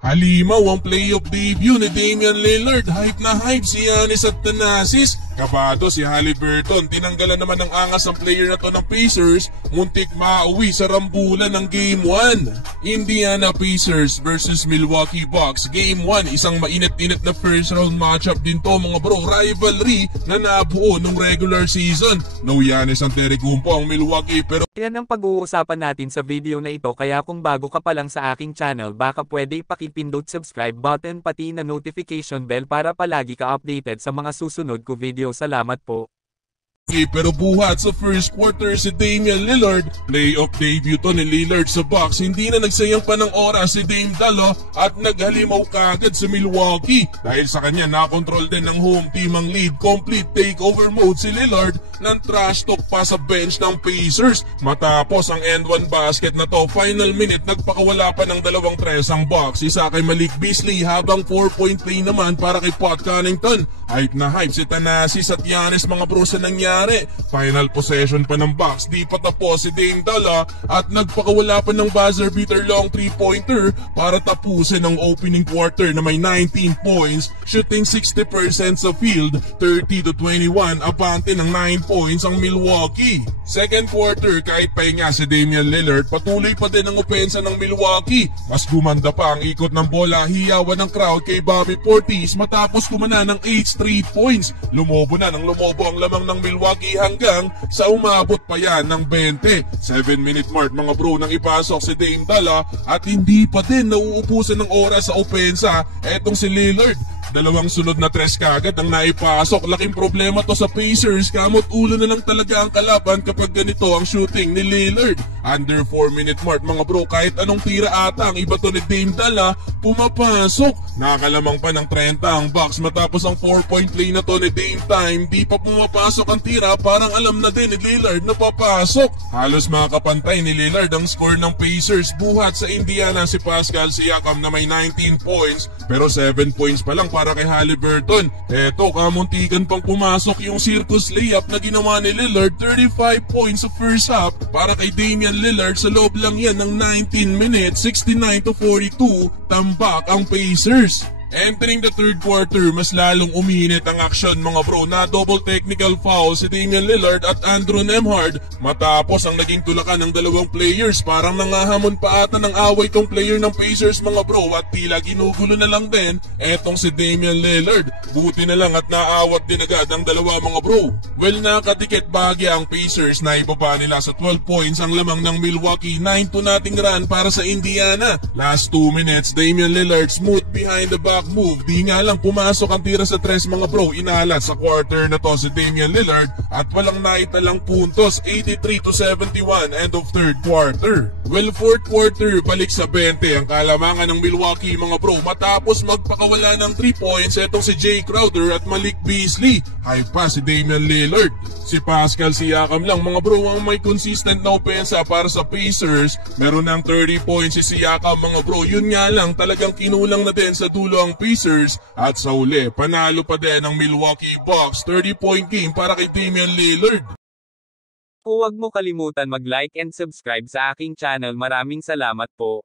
Halimaw ang playoff debut ni Damian Lillard. Hype na hype si Giannis at Thanasis. Kabado si Haliburton. Tinanggalan naman ng angas ang player na to ng Pacers. Muntik mauwi sa rambulan ng Game 1. Indiana Pacers versus Milwaukee Bucks. Game 1, isang mainit-init na first round matchup din to mga bro. Rivalry na nabuo nung regular season. No Giannis Antetokounmpo ang Milwaukee pero yan ang pag-uusapan natin sa video na ito, kaya kung bago ka pa lang sa aking channel baka pwede pakipindot subscribe button pati na notification bell para palagi ka updated sa mga susunod ko video. Salamat po. Pero buhat sa first quarter si Damian Lillard. Playoff debut to ni Lillard sa Bucks. Hindi na nagsayang pa ng oras si Dame Dalo at naghalimaw kagad sa Milwaukee. Dahil sa kanya nakontrol din ng home team ang lead. Complete takeover mode si Lillard ng trash talk pa sa bench ng Pacers. Matapos ang end one basket na to, final minute nagpakawala pa ng 2-3 ang Bucks. Isa kay Malik Beasley habang 4-point play naman para kay Pat Connaughton. Hype na hype si Thanasis at Giannis mga bro sa nangyari. Final possession pa ng Bucks, di pa tapos si Dame Dalla at nagpakawala pa ng buzzer beater long 3-pointer para tapusin ang opening quarter na may 19 points, shooting 60% sa field, 30-21, abante ng 9 points ang Milwaukee. Second quarter, kahit pahinga si Damian Lillard, patuloy pa din ang opensa ng Milwaukee. Mas gumanda pa ang ikot ng bola, hiyawan ng crowd kay Bobby Portis matapos kumana ng 8 straight points. Lumobo na ng lumobo ang lamang ng Milwaukee hanggang sa umabot pa yan ng 20. 7-minute mark mga bro nang ipasok si Dame Dalla at hindi pa din nauubusan ng oras sa opensa etong si Lillard. Dalawang sunod na tres kagad ang naipasok. Laking problema to sa Pacers, kamot ulo na lang talaga ang kalaban kapag ganito ang shooting ni Lillard. Under 4-minute mark mga bro, kahit anong tira ata ang iba to ni Dame Dalla, pumapasok. Nakalamang pa ng 30 ang Bucks matapos ang 4-point play na to ni Dame Time. Di pa pumapasok ang tira, parang alam na din ni Lillard na papasok. Halos makakapantay ni Lillard ang score ng Pacers. Buhat sa Indiana si Pascal Siakam na may 19 points pero 7 points pa lang para kay Haliburton. Eto, kamuntikan pang pumasok yung circus layup na ginawa ni Lillard. 35 points sa first half para kay Damian Lillard. Sa loob lang yan ng 19 minutes, 69-42, tambak ang Pacers. Entering the third quarter, mas lalong uminit ang aksyon mga bro. Na double technical foul si Damian Lillard at Andrew Nembhard matapos ang naging tulakan ng dalawang players. Parang nangahamon pa ata ng away tong player ng Pacers mga bro at tila ginugulo na lang din etong si Damian Lillard. Buti na lang at naawat din agad ang dalawa mga bro. Well, nakadikit bagya ang Pacers na ibaba nila sa 12 points ang lamang ng Milwaukee. 9-2 nating run para sa Indiana. Last 2 minutes, Damian Lillard smooth behind the back move. Di nga lang pumasok ang tira sa tres mga bro. Inalat sa quarter na to si Damian Lillard at walang naitalang puntos. 83-71 end of third quarter. Well, fourth quarter, balik sa 20 ang kalamangan ng Milwaukee mga bro matapos magpakawala ng 3 points etong si Jay Crowder at Malik Beasley. Hype pa si Damian Lillard. Si Pascal Siakam lang mga bro ang may consistent na opensa para sa Pacers. Meron ng 30 points si Siakam mga bro. Yun nga lang, talagang kinulang na din sa dulo ang Pacers at sa uli panalo pa din ang Milwaukee Bucks. 30-point game para kay Damian Lillard. Huwag mo kalimutan mag-like and subscribe sa aking channel. Maraming salamat po.